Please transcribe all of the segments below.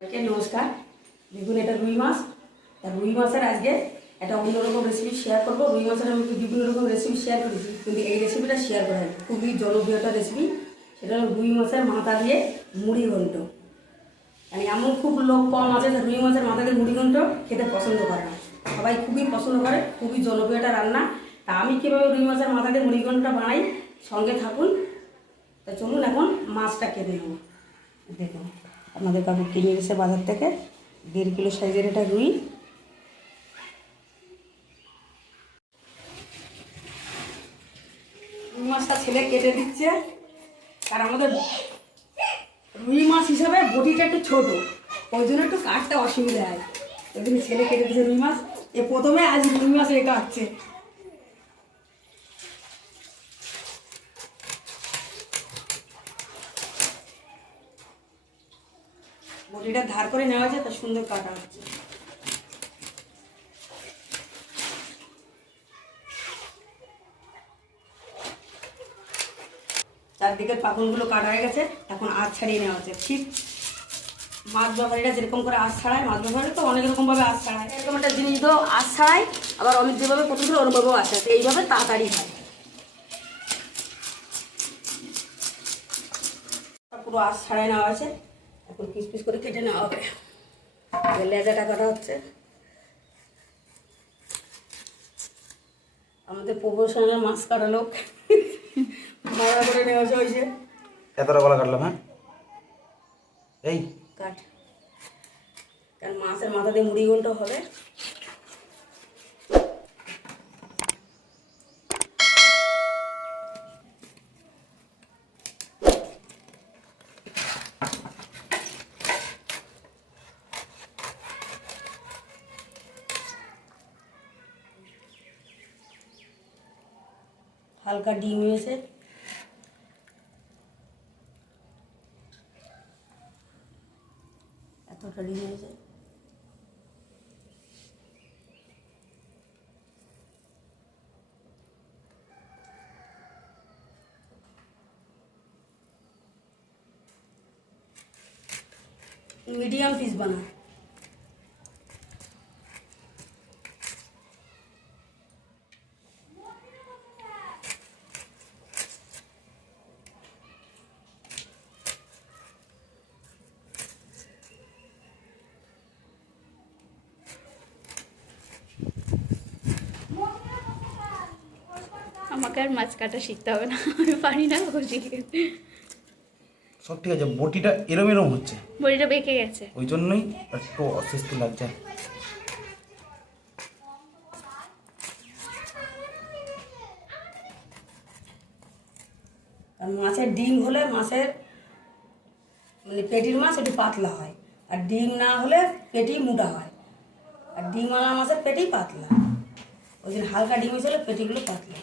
সবাইকে নমস্কার। দেখুন, এটা রুই মাছ। তা রুই মাছের আজকে একটা অন্যরকম রেসিপি শেয়ার করব। রুই মাছের আমি বিভিন্ন রকম রেসিপি শেয়ার করেছি কিন্তু এই রেসিপিটা শেয়ার করা হয় খুবই জনপ্রিয় একটা রেসিপি সেটা হলো রুই মাছের মাথা দিয়ে মুড়ি ঘন্ট। মানে এমন খুব লোক কম আছে যে রুই মাছের মাথা দিয়ে মুড়ি ঘন্ট খেতে পছন্দ করে না। সবাই খুবই পছন্দ করে, খুবই জনপ্রিয় একটা রান্না। তা আমি কীভাবে রুই মাছের মাথা দিয়ে মুড়ি ঘন্টটা বানাই? সঙ্গে থাকুন। তা চলুন এখন মাছটা কেটে নেব। দেখুন। আমাদের কাকু কিনে এসে বাজার থেকে। দেড় কিলো সাইজের এটা রুই। মাছটা ছেলে কেটে দিচ্ছে। আর আমাদের রুই মাছ হিসাবে বটিটা একটু ছোট। ওই জন্য একটু কাটতে অসুবিধা হয়। ওই ছেলে কেটে দিচ্ছে রুই মাছ। এ প্রথমে আজ রুই মাছ এ কাটছে। বটিটা ধার করে নেওয়া হয়েছে তা সুন্দর কাটা হচ্ছে। চারদিকের পাখনগুলো কাটা হয়ে গেছে এখন আঁচ ছাড়িয়ে নেওয়া হচ্ছে। ঠিক মাছ ব্যবহারীরা যেরকম করে আঁচ ছাড়ায় মাছ ব্যবহারী তো অনেক রকমভাবে আঁচ ছাড়ায়। এরকম একটা জিনিস তো আঁচ ছাড়ায় আবার অনেক যেভাবে প্রথম ওরমভাবেও আঁচ আছে এইভাবে তাড়াতাড়ি হয়। পুরো আঁচ ছাড়াই নেওয়া হয়েছে। এখন পিস পিস করে কেটে নেওয়া হবে। লেজাটা কাটা হচ্ছে। আমাদের প্রফেশনাল মাছ কাটা লোক। মারা করে নেওয়া হয়েছে। এতটা গলা কাটলাম হ্যাঁ? এই। কাট। কারণ মাছের মাথা দিয়ে মুড়ি গোলটা হবে। হালকা ডিম এসে এতটা ডিম এসে মিডিয়াম পিস বানা আমাকে আর মাছ কাটা শিখতে হবে না। আমি পারি না শিখে। সব ঠিক আছে বটিটা এরম এরম হচ্ছে। বড়িটা বেঁকে গেছে। ওই জন্যই একটু অস্বস্তি লাগছে। আর মাছের ডিম হলে মাছের মানে পেটির মাছ একটু পাতলা হয়। আর ডিম না হলে পেটি মোটা হয়। আর ডিমওয়ালা মাছের পেটি পাতলা। ওই দিন হালকা ডিম হয়েছিল পেটিগুলো পাতলা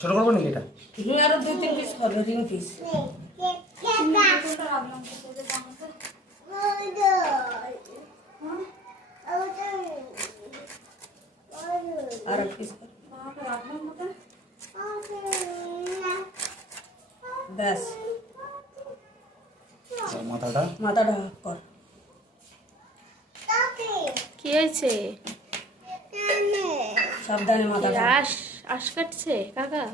ছোটো করব নাকি এটা হুম আরও দুই তিন পিস হবে রিং পিস আর পিস ব্যাস আর মাথাটা? মাথাটা কর কি হয়েছে? সাবধানে মাথাটা। আশ আশ কাটছে? কাকা?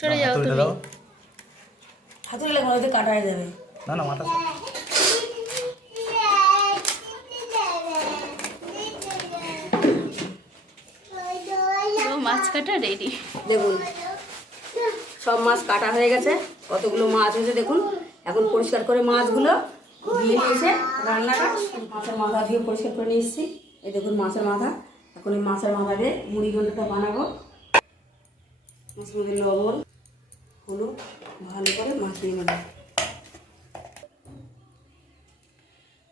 সরে যাও তুমি দাও। হাতুড়ি লাগানো হয়তো কাটা হয়ে যাবে না না মাথা মাছ কাটা রেডি দেখুন সব মাছ কাটা হয়ে গেছে। কতগুলো মাছ হয়েছে দেখুন। এখন পরিষ্কার করে মাছগুলো দিয়ে নিয়েছে। রান্নাটা মাছের মাথা দিয়ে পরিষ্কার করে নিয়ে এসেছি। এই দেখুন মাছের মাথা। এখন এই মাছের মাথা দিয়ে মুড়ি ঘন্টটা বানাবো। মাছের মধ্যে লবণ। হলুদ ভালো করে মাখিয়ে নেব।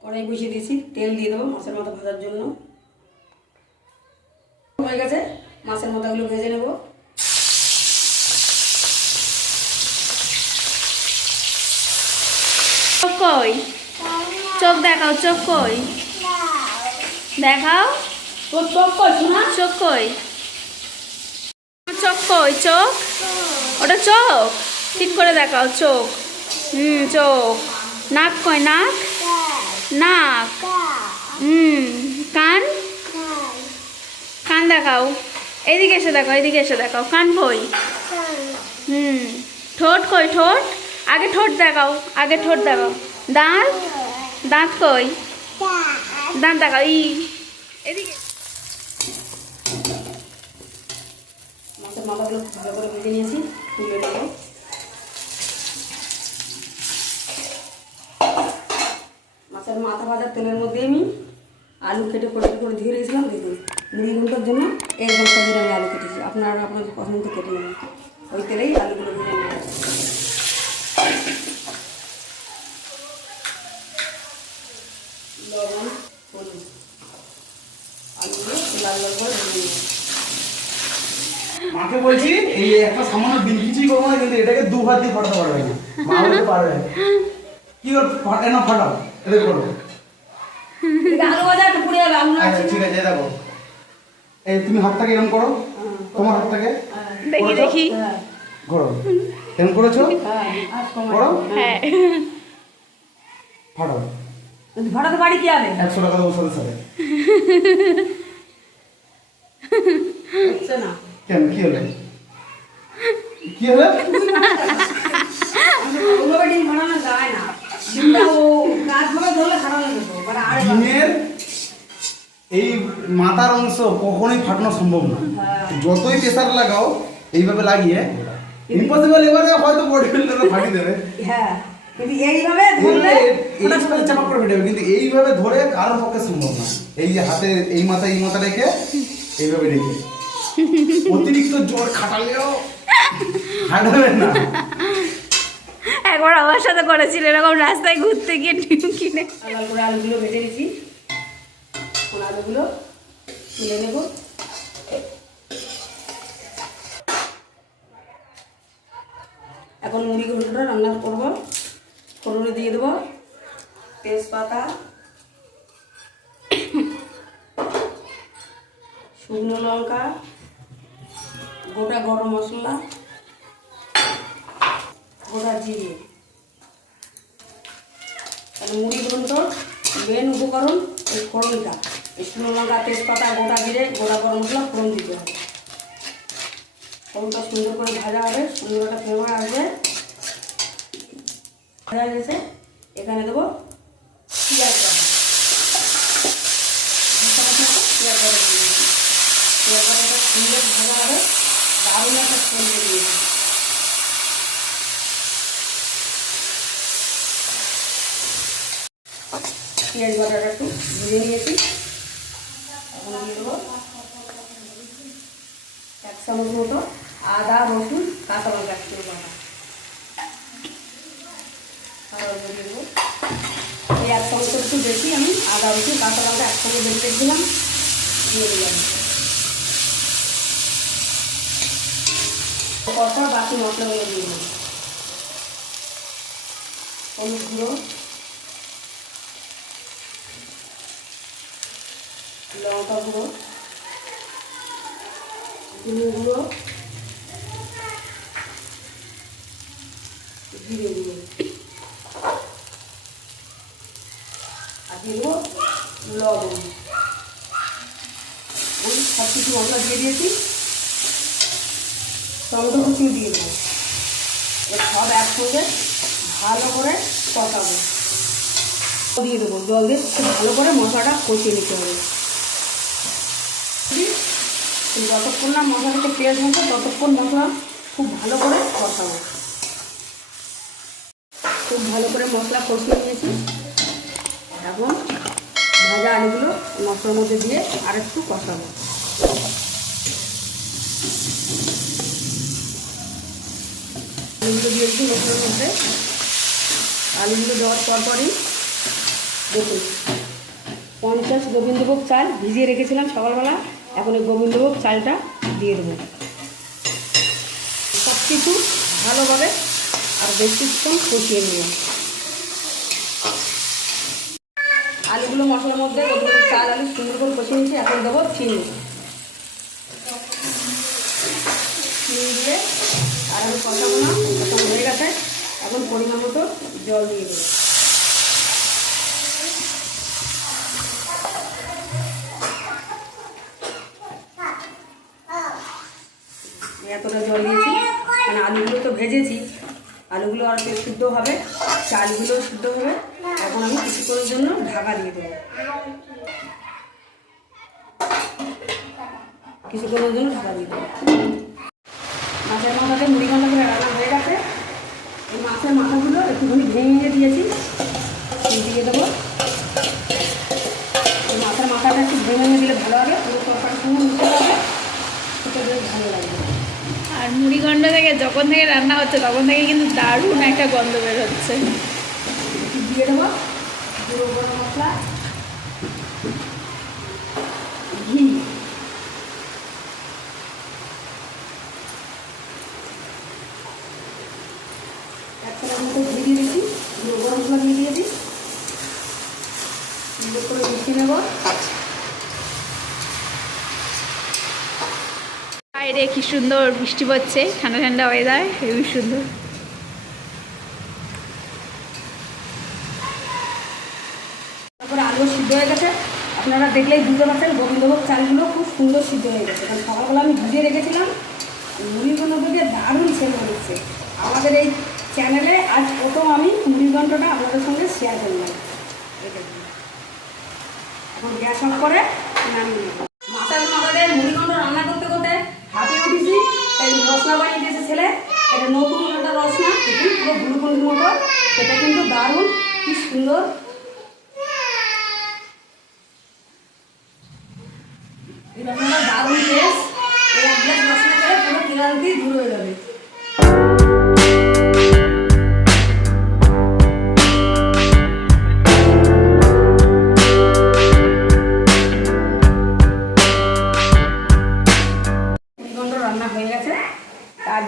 কড়াই বসিয়ে দিয়েছি তেল দিয়ে দেবো মাছের মাথা ভাজার জন্য। হয়ে গেছে মাছের মাথাগুলো ভেজে নেব। চোখ কই? চোখ দেখাও চোখ কই? দেখাও। তোর চোখ শোনা? চোখ কই? চোখ কই চোখ? ওটা চোখ? ঠিক করে দেখাও, চোখ। হুম, চোখ। নাক কই নাক? নাক। হুম, কান? কান দেখাও। এদিকে এসে দেখাও, এদিকে এসে দেখাও। কান কই হুম। ঠোঁট কই ঠোঁট? আগে ঠোঁট দেখাও, আগে ঠোঁট দেখাও। দাঁত? দাঁত কই দাঁত দেখাও, ই। এদিকে। মাথাগুলো ভালো করে নিয়েছি। তুলে নেব। মাছের মাথা ভাজার তেলের মধ্যে আমি আলু কেটে পরিষ্কার করে ধুয়ে রেখেছিলাম দেখুন মুড়ি ঘণ্টার জন্য এরকম সাইজের আমি আলু কেটেছি। আপনারা আপনাদের পছন্দ কেটে নেবেন। ওই তেলেই আলুগুলো ভেজে নেবেন। লবণ, হলুদ। আলুগুলো লাল নেবেন মাকে বলছি এই একটা সামান্য ডিম কিছুই করব না কিন্তু এটাকে দু হাত দিয়ে ফাটাতে পারবে না মা বলতে পারবে না। কি করো ফাটে না ফাটাও? এদের করো আচ্ছা ঠিক আছে দেখো। এই তুমি হাতটাকে এরকম করো তোমার হাতটাকে দেখি দেখি। করো। এরকম করেছ? হ্যাঁ। করো? হ্যাঁ। ফাটাও। বাড়ি কি হবে একশো টাকা দেবো সাথে সাথে। না। কেন কি হলো কি হলো ওভাবে ডিম ভাড়ানো যায় না ডিমটা ও কাজভাবে ধরলে খারাপ লাগে তো মানে আরে বাবা। ডিমের এই মাথার অংশ কখনোই ফাটানো সম্ভব না। যতই প্রেসার লাগাও এইভাবে লাগিয়ে ইম্পসিবল এবারে হয়তো বডি বিল্ডাররা ফাটিয়ে দেবে। হ্যাঁ কিন্তু এইভাবে ধরলে এইভাবে এই সময় চাপা করে ফেটে যাবে, কিন্তু এইভাবে ধরে কারোর পক্ষে সম্ভব না। এই যে হাতে এই মাথা এই মাথা রেখে এইভাবে রেখে। অতিরিক্ত জোর খাটালেও হাঁটাবে না। একবার আমার সাথে করেছিল এরকম রাস্তায় ঘুরতে গিয়ে ডিম কিনে। করে আলুগুলো ভেজে এখন আলুগুলো তুলে নেব। এখন মুড়ি ঘন্টটা রান্না করব। ফোড়নে দিয়ে দেবো তেজপাতা শুকনো লঙ্কা গোটা গরম মশলা, গোটা জিরে। তাহলে মুড়ি ঘন্ট মেন উপকরণ এই ফোড়নটা। এই শুকনো লঙ্কা, তেজপাতা, গোটা জিরে, গোটা গরম মশলা, ফোড়ন দিতে হবে। ফোড়নটা সুন্দর করে ভাজা হবে, সুন্দর একটা ফ্লেভার আসবে। ভাজা গেছে। এখানে দেবো পেঁয়াজ বাটা দিয়ে দিচ্ছি। পেঁয়াজ বাটাটা সুন্দর ভাজা হবে দারুণ একটা স্মেল বেরিয়েছে পেঁয়াজ বাটাটা একটু ভেজে নিয়েছি এখন দিয়ে দেবো এক চামচ মতো আদা রসুন কাঁচা লঙ্কা একটু বাটা রসুন দিয়ে দেবো এই এক চামচের একটু বেশি আমি আদা রসুন কাঁচা লঙ্কা একসঙ্গে বেটে রেখেছিলাম দিয়ে দিলাম কষা বাকি মশলাগুলো দিয়ে দিলাম হলুদ গুঁড়ো লঙ্কা গুঁড়ো ধনে গুঁড়ো জিরে গুঁড়ো। আর দেবো লবণ। ওই সব কিছু মশলা দিয়ে দিয়েছি। টমেটো কুচিও দিয়ে দেবো। সব একসঙ্গে ভালো করে কষাবো দিয়ে দেবো জল দিয়ে ভালো করে মশলাটা কষিয়ে নিতে হবে। যতক্ষণ না মশলা থেকে পেঁয়াজ মতো ততক্ষণ মশলা খুব ভালো করে কষাবো। খুব ভালো করে মশলা কষিয়ে নিয়েছি। এখন ভাজা আলুগুলো মশলার মধ্যে দিয়ে আর একটু কষাবো। আলুগুলো দিয়েছি মশলার মধ্যে। আলুগুলো দেওয়ার পর পরই দেখুন পঞ্চাশ গোবিন্দভোগ চাল ভিজিয়ে রেখেছিলাম সকালবেলা। এখন এই গোবিন্দভোগ চালটা দিয়ে দেবো। সব কিছু ভালোভাবে আর বেশ কিছুক্ষণ কষিয়ে নেব আলুগুলো মশলার মধ্যে চাল, আলু সুন্দর করে কষিয়ে নিচ্ছি এখন দেবো চিনি দিয়ে আর কষাবো না হয়ে গেছে। এখন পরিমাণ মতো জল দিয়ে দেবো। এতটা জল দিয়েছি। মানে আলুগুলো তো ভেজেছি। আলুগুলো আর সিদ্ধ হবে। চালগুলো সিদ্ধ হবে। এখন আমি কিছুক্ষণের জন্য ঢাকা দিয়ে দেবো। কিছুক্ষণের জন্য ঢাকা দিয়ে দেবো। মাছের মাথাতে মুড়ি ঘণ্টা করে রান্না হয়ে গেছে এই মাছের মাথাগুলো একটুখানি ভেঙে নিয়ে দিয়েছি দিয়ে দেবো। মাথার মাথাটা একটু ভেঙে নিয়ে দিলে ভালো হবে। পুরো তরকারি সঙ্গে মিশে যাবে সেটা বেশ ভালো লাগবে। আর মুড়িগণ্ড থেকে যখন থেকে রান্না হচ্ছে তখন থেকে কিন্তু দারুণ একটা গন্ধ বের হচ্ছে। দিয়ে দেবো। গরম মশলা ঘি এক চামচ মতো ঘি দিয়ে দিচ্ছি গুঁড়ো গরম মশলা দিয়ে দিয়েছি সুন্দর করে মিশিয়ে বাইরে কি সুন্দর বৃষ্টি পড়ছে, ঠান্ডা ঠান্ডা ওয়েদার হেবি সুন্দর। তারপরে আলু সিদ্ধ হয়ে গেছে। আপনারা দেখলেই বুঝতে পারছেন, গোবিন্দভোগ চালগুলো খুব সুন্দর সিদ্ধ হয়ে গেছে। কারণ সকালবেলা আমি ভিজিয়ে রেখেছিলাম মুড়িগুলো থেকে দারুণ সেল হচ্ছে আমাদের এই চ্যানেলে আজ প্রথম আমি মুড়িঘণ্টটা আপনাদের সঙ্গে শেয়ার করলাম। গ্যাস অফ করে নামিয়ে নেব। মাথার মাথাতে রান্না করতে করতে হাঁপিয়ে উঠেছি। রসনা বানিয়ে ছেলে। এটা নতুন একটা রসনা। দেখুন পুরো সেটা কিন্তু দারুণ। কি সুন্দর।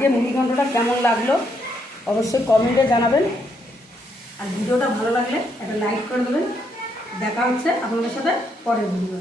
আজকে মুড়িঘণ্টটা কেমন লাগল অবশ্যই কমেন্টে জানাবেন। আর ভিডিওটা ভালো লাগলে একটা লাইক করে দেবেন। দেখা হচ্ছে আপনাদের সাথে পরের ভিডিও